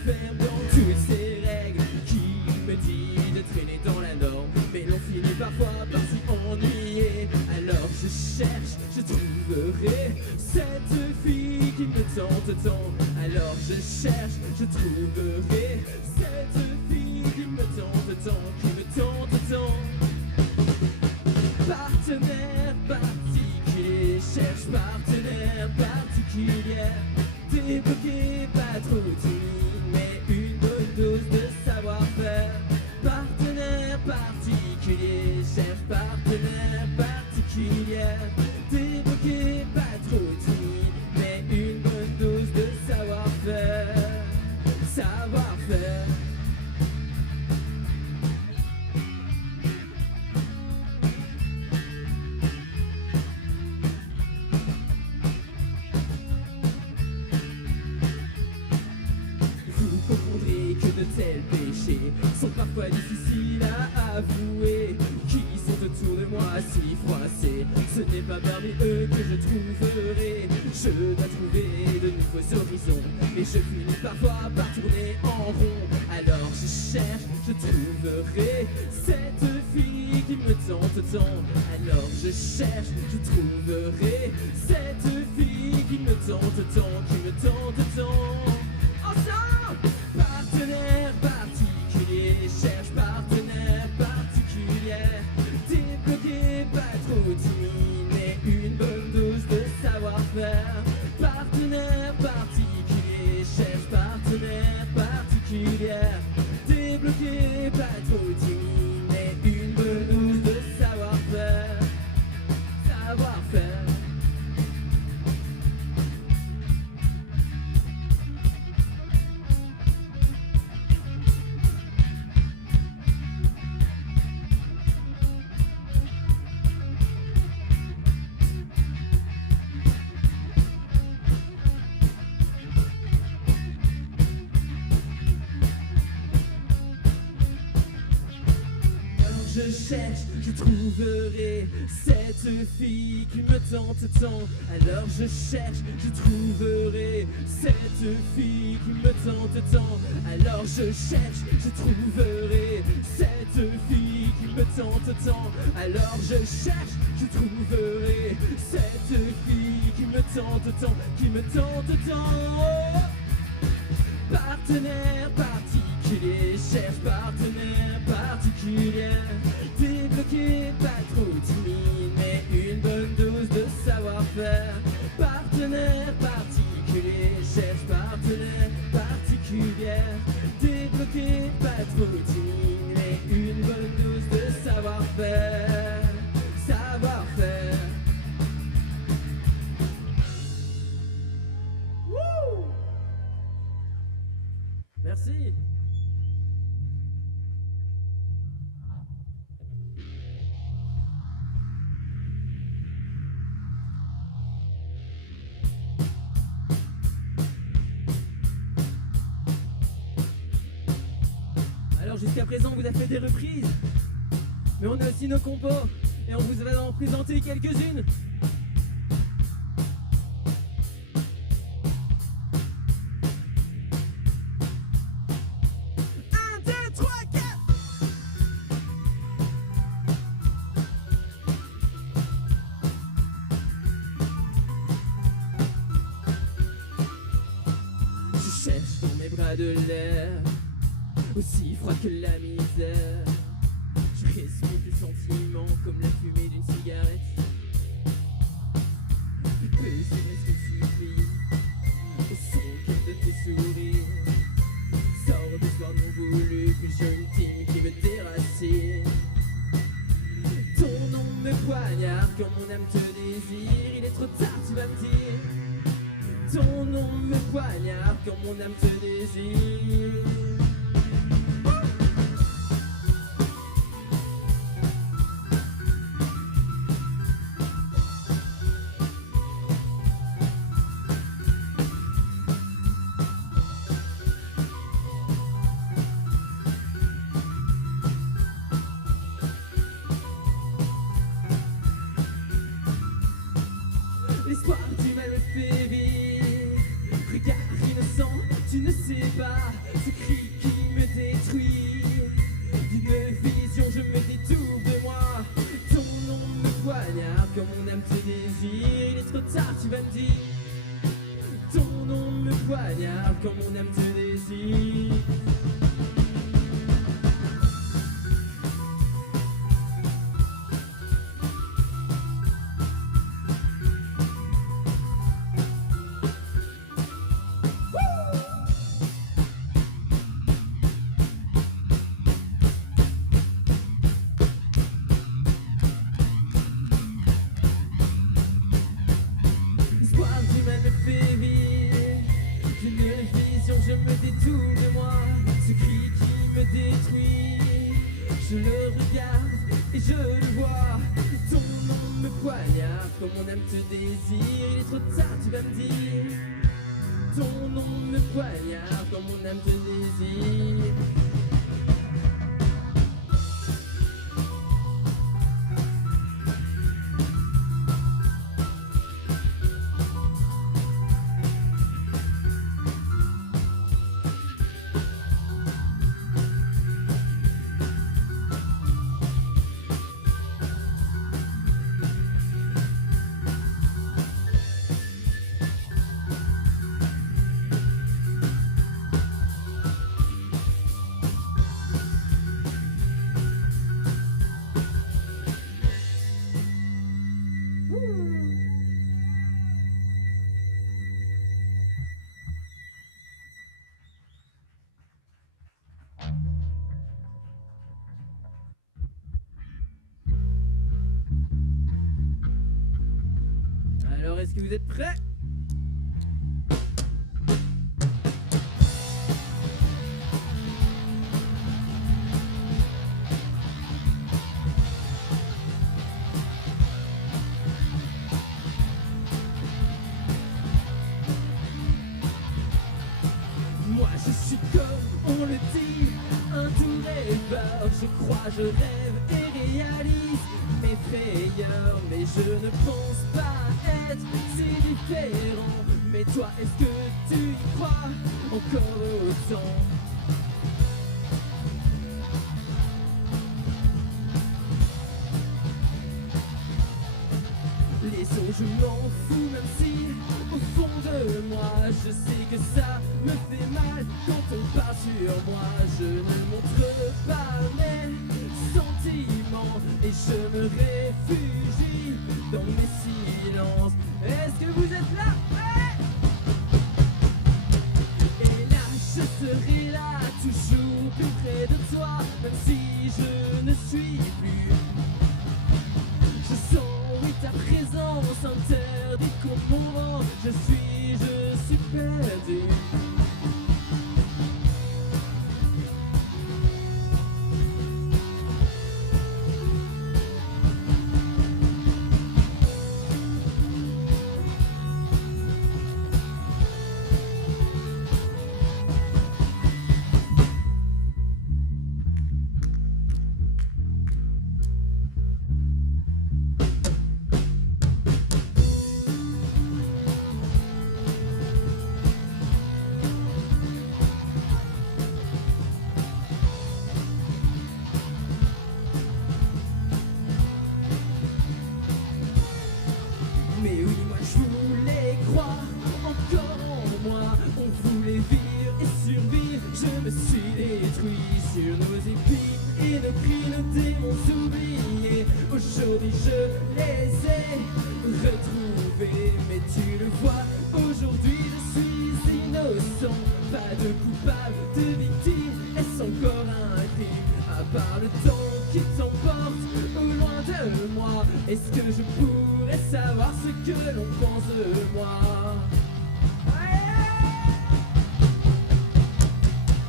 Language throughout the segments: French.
m'enferme dans toutes ces règles qui me dit de traîner dans la norme. Mais l'on finit parfois par s'y ennuyer. Alors je cherche, je trouverai cette fille qui me tente tant. Alors je cherche, je trouverai cette fille qui me tente tant, qui me tente tant. Partenaire particulier, cherche partenaire particulière. Débloqué, pas trop timide, mais une bonne dose de savoir-faire. Partenaire particulier, cherche partenaire particulière. Débloqué, pas trop timide, mais une bonne dose de savoir-faire. Savoir-faire. De tels péchés sont parfois difficiles à avouer. Qui sont autour de moi si froissés, ce n'est pas parmi eux que je trouverai. Je dois trouver de nouveaux horizons, et je finis parfois par tourner en rond. Alors je cherche, je trouverai cette fille qui me tente tant. Alors je cherche, je trouverai cette fille qui me tente tant, qui me tente tant. Ensemble! Partenaire particulier, cherche partenaire particulière. Débloqué, pas trop timide, mais une bonne dose de savoir-faire. Partenaire particulier, cherche partenaire particulière. Débloqué, pas trop timide, mais une bonne dose de savoir-faire. Savoir-faire. Je cherche, je trouverai cette fille qui me tente tant. Alors je cherche, je trouverai cette fille qui me tente tant. Alors je cherche, je trouverai cette fille qui me tente tant. Alors je cherche, je trouverai cette fille qui me tente tant, qui me tente tant. Partenaire particulier, cherche partenaire particulière. Débloqué, pas trop timide, mais une bonne dose de savoir-faire. Partenaire particulier, cherche partenaire particulière. Débloqué, pas trop timide, mais une bonne dose de savoir-faire. Savoir-faire. Wouh! Merci. Alors jusqu'à présent on vous a fait des reprises, mais on a aussi nos compos et on vous va en présenter quelques-unes. Je cherche dans mes bras de l'air, aussi froid que la misère. Je respire des sentiments comme la fumée d'une cigarette. Le plaisir reste suffit au son de tes sourires. Sors de soir non voulu, plus jeune team qui me déracine. Ton nom me poignarde quand mon âme te désire. Il est trop tard, tu vas me dire. Ton nom me poignarde quand mon âme te désire. L'espoir du mal me fait vivre. Regard innocent, tu ne sais pas tard tu vas me dire ton nom me poignarde quand mon âme te désire. Je me détourne de moi, ce cri qui me détruit. Je le regarde et je le vois. Ton nom me poignarde quand mon âme te désire. Il est trop tard, tu vas me dire. Ton nom me poignarde quand mon âme te désire. Alors, est-ce que vous êtes prêts? Moi je suis comme on le dit, un doux rêveur. Je crois, je rêve et réalise mes frayeurs, mais je ne pense pas être si différent. Mais toi, est-ce que tu y crois encore autant? Les sons, je m'en fous, même si au fond de moi je sais que ça me fait mal quand on parle sur moi. Je ne montre pas mes sentiments et je me réfugie dans mes silences. Est-ce que vous êtes là? Ouais. Et là je serai là, toujours plus près de toi, même si je ne suis plus. Je sens, oui, ta présence interdite comme mon vent. Je suis perdu. Mais oui, moi je voulais croire encore en moi. On voulait vivre et survivre. Je me suis détruit sur nos épines et nos cris, nos démons oubliés. Aujourd'hui je les ai retrouvés. Mais tu le vois, aujourd'hui je suis innocent. Pas de coupable, de victime. Est-ce encore un crime? À part le temps qui t'emporte au loin de moi, est-ce que je pourrais savoir ce que l'on pense de moi?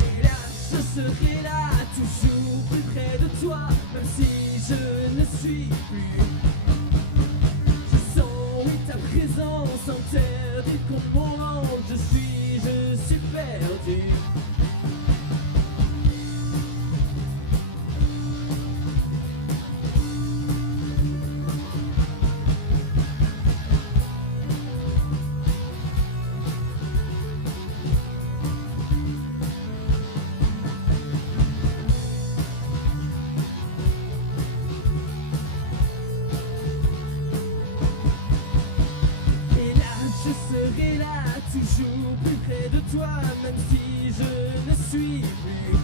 Et là, je serai là, toujours plus près de toi, même si je ne suis plus. Je sens, oui, ta présence interdite qu'on mon rende. Je suis perdu. même si je ne suis plus.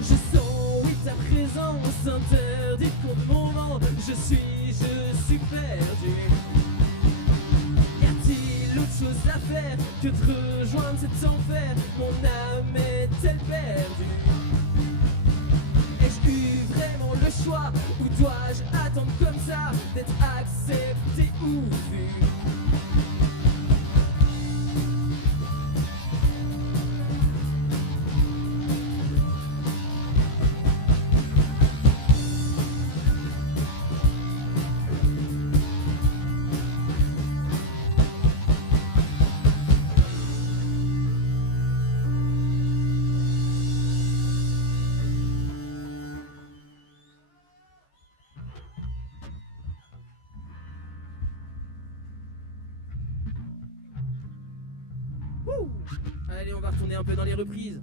Je sens, oui, ta présence interdite contre mon vent. Je suis perdu. Y a-t-il autre chose à faire que de rejoindre cet enfer? Mon âme est-elle perdue? Ai-je eu vraiment le choix, ou dois-je attendre comme ça d'être accepté ou vu? Allez, on va retourner un peu dans les reprises.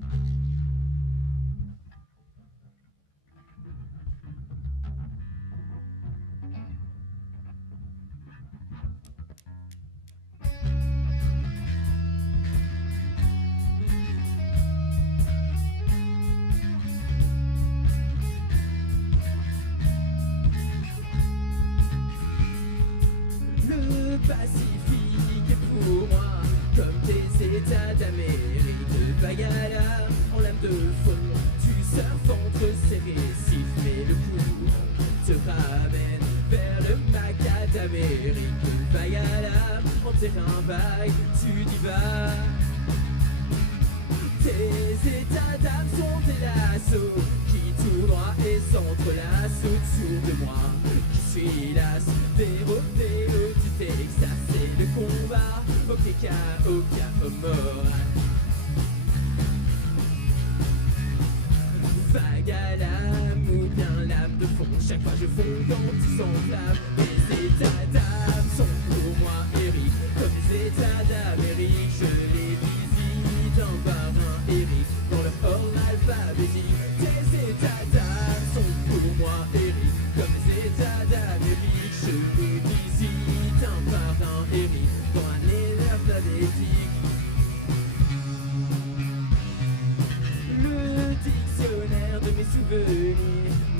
Le Pacifique est pour moi comme des États d'Amérique, vague à l'âme en lame de fond. Tu surfes entre ces récifs, mais le courant te ramène vers le maca d'Amérique. Vague à l'âme en terrain vague, tu divas. Tes états d'âme sont des lassos qui tout droit et s'entrelacent autour de moi, qui suis las des rodéos du Texas. C'est le combat au Oklahoma. Vague à l'âme ou bien lame de fond, chaque fois je fonds quand tu s'enflammes. Les états d'âme sont pour moi Eric, comme les états d'Amérique. Je les visite un par un, Eric, dans leur ordre alphabétique. Tes états d'âme sont pour moi Eric, comme les états d'Amérique. Je les visite un par un, Eric, dans un ordre alphabétique. Le dictionnaire de mes souvenirs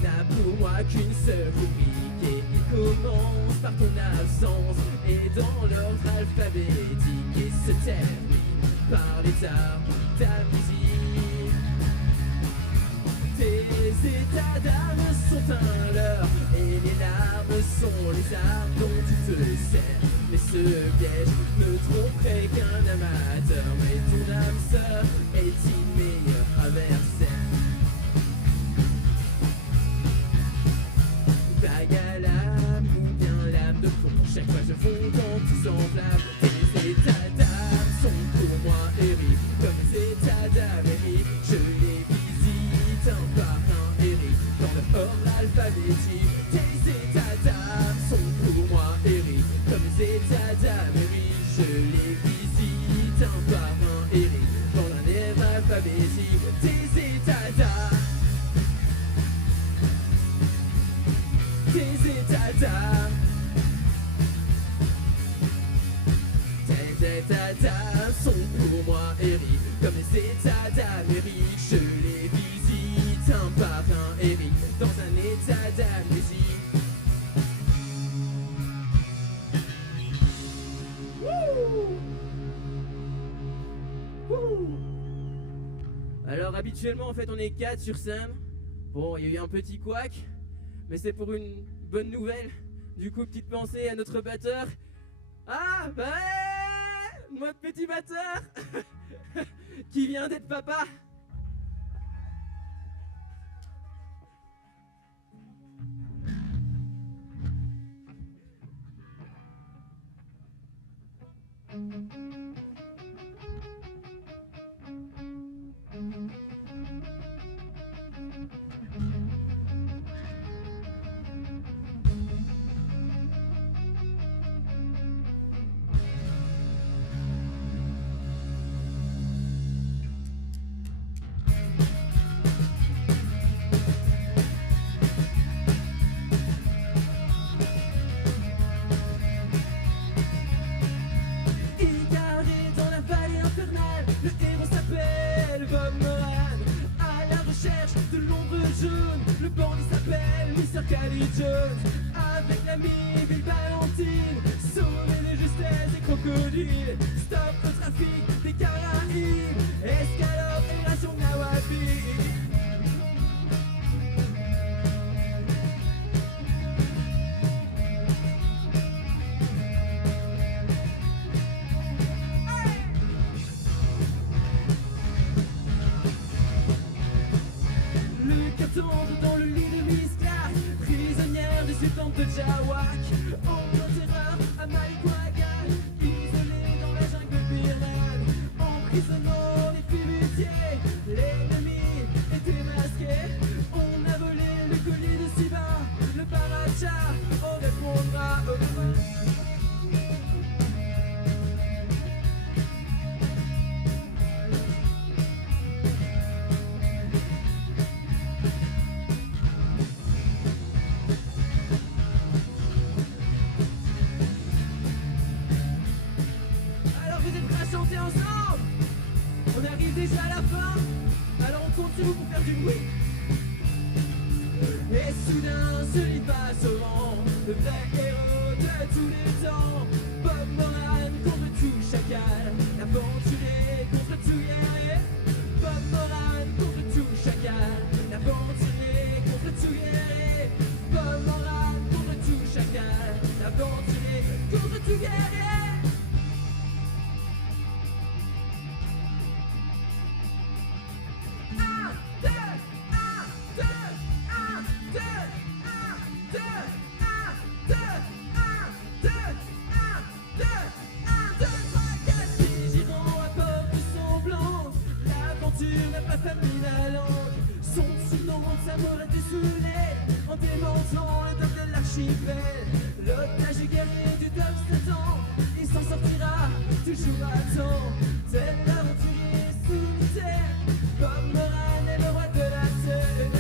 n'a pour moi qu'une seule rubrique, et il commence par ton absence et dans l'ordre alphabétique, et se termine par l'état d'amnésie. Tes états d'âme sont un leurre et les larmes sont les armes dont tu te sers. Mais ce piège ne tromperait qu'un amateur, mais ton âme sœur est une meilleure adversaire. Vague à l'âme ou bien lame de fond, chaque fois je fonds quand tu s'enflammes. Tes états d'âme sont pour moi Eric, comme les états d'Amérique. Je les visite un par un, Eric, dans le ordre alphabétique. Tes états d'âme sont pour moi Eric, comme les états d'Amérique. Je les visite un par un, Eric, dans un ordre alphabétique. Tes états d'âme, tes états d'âme, tes états d'âme sont pour moi Eric, comme les états d'Amérique. Je les visite un par un, Eric, dans un état d'amnésie. Alors habituellement en fait on est 4 sur scène. Bon, il y a eu un petit couac, mais c'est pour une bonne nouvelle. Du coup, petite pensée à notre batteur. Ah, bah, notre petit batteur qui vient d'être papa. héros s'appelle Bob Moran. À la recherche de l'ombre jaune, le bandit s'appelle Mr. Cali Jones. Avec l'ami Bill Valentine, sauver les justesses et crocodiles. Stop le trafic des Caraïbes, escalope et ration Nawabi. Tombe dans le lit de Miss Clark, prisonnière du sultan de Jawak. En pleine terreur à Malikwagan, isolée dans la jungle birmane. Emprisonnant les flibustiers, l'ennemi était masqué. On a volé le colis de Siva, le paracha en répondra au demain. On arrive déjà à la fin, alors on compte sur vous pour faire du bruit. Et soudain se lit face au vent, le vrai héros de tous les temps. Bob Moran contre tout chacal, l'aventurier contre tout guerrier. Bob Moran contre tout chacal, l'aventurier contre tout guerrier. Bob Moran contre tout chacal, l'aventurier contre tout guerrier. En démontant le top de l'archipel, l'otage guerrier du top s'attend, il s'en sortira toujours à temps. Tel l'aventurier solitaire, Bob Moran est le roi de la terre.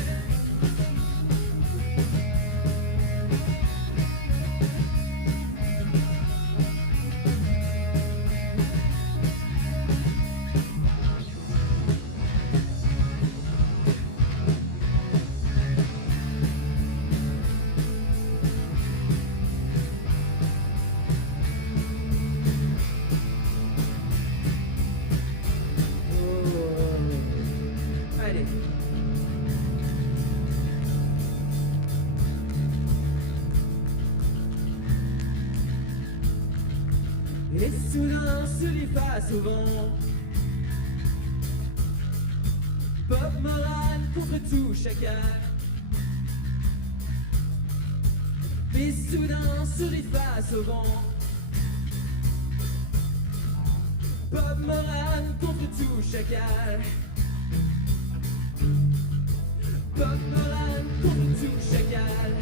Et soudain se lit face au vent. Bob Moran contre tout chacal. Et soudain se lit face au vent. Bob Moran contre tout chacal. Bob Moran contre tout chacal.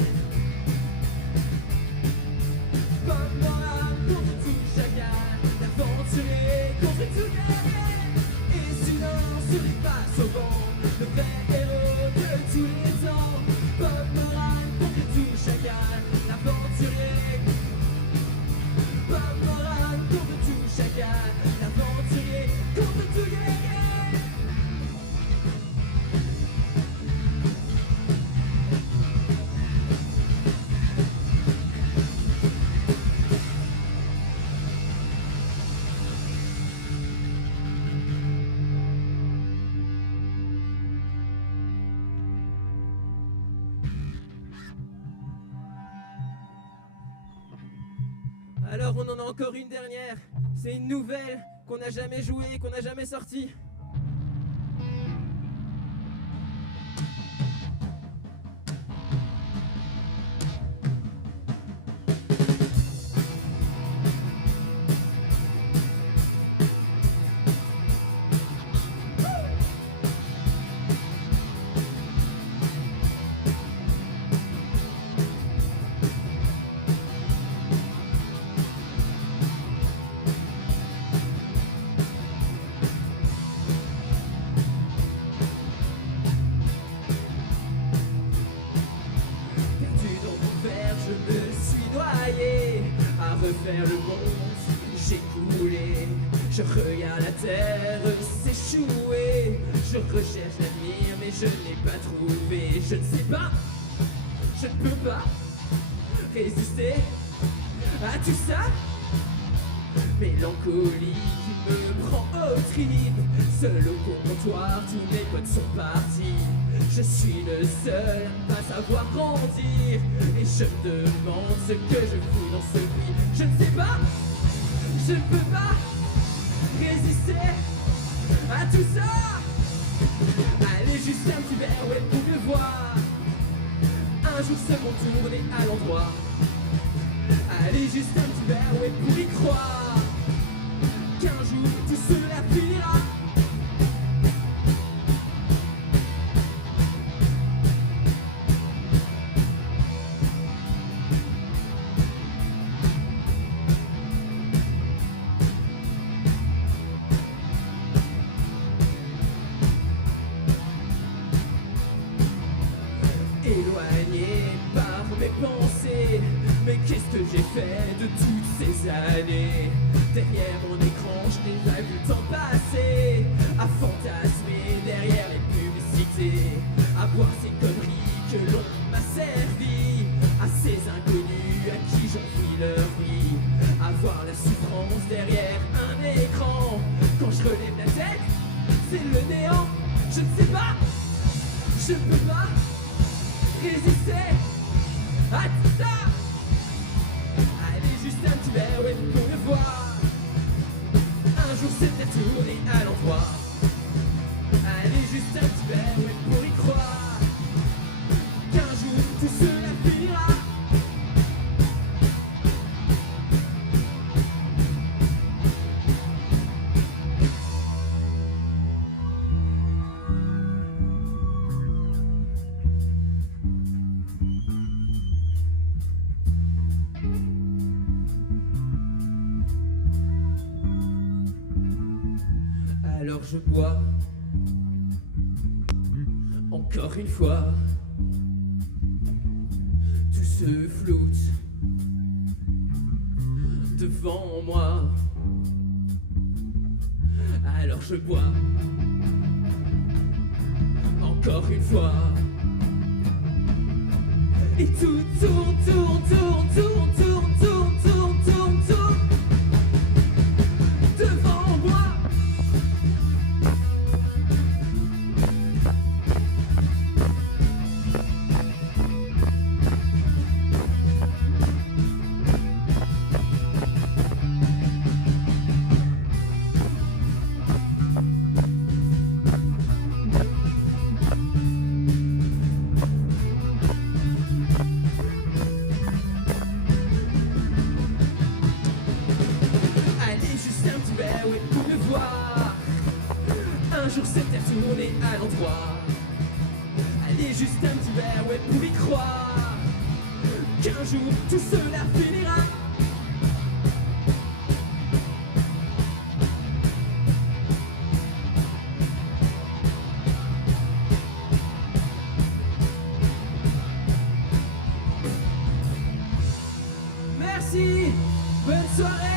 Bob Moran contre tout chacal, l'aventurier contre tout guerrier. Et soudain se lit face au vent, le vrai héros de tous les temps. Bob Moran contre tout chacal, l'aventurier. Bob Moran contre tout chacal, l'aventurier contre tout guerrier. Alors on en a encore une dernière, c'est une nouvelle qu'on n'a jamais jouée, qu'on n'a jamais sortie. Refaire le monde, j'ai coulé, je regarde la terre recherche l'avenir, mais je ne l'ai pas trouvé. Je ne sais pas, je ne peux pas résister à tout ça. Mélancolie qui me prend aux tripes. Seul au comptoir, tous mes potes sont partis. Je suis le seul à ne pas savoir grandir. Et je me demande ce que je fous dans ce pays. Je ne sais pas, je ne peux pas résister à tout ça. Allez, juste un petit verre, ouais, pour mieux voir. Un jour seulement tourner à l'endroit. Allez, juste un petit verre, ouais, pour y croire qu'un jour tout cela finira. Éloigné par mes pensées, mais qu'est-ce que j'ai fait de toutes ces années? Derrière mon écran, je n'ai pas vu le temps passer à fantasmer derrière les publicités, à boire ces conneries que l'on m'a servi, à ces inconnus à qui j'envie leur vie, à voir la souffrance derrière un écran. Quand je relève la tête, c'est le néant. Je ne sais pas, je ne peux pas résister à tout ça. Allez, juste un petit verre, ouais, pour le voir. Un jour c'est peut-être tourner à l'endroit. Allez, juste un petit verre, ouais, pour y croire qu'un jour tout cela finira. Alors je bois encore une fois. Tout se floute devant moi. Alors je bois encore une fois. Et tout tourne, tourne, tourne, tourne, tourne, tourne, tourne, tourne, tourne devant moi. Ouais, pour le voir. Un jour c'est retourner à l'endroit. Allez, juste un petit verre, ouais, pour y croire qu'un jour tout cela finira. Merci, bonne soirée.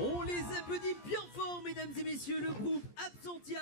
On les applaudit bien fort, mesdames et messieurs, le groupe Absentia.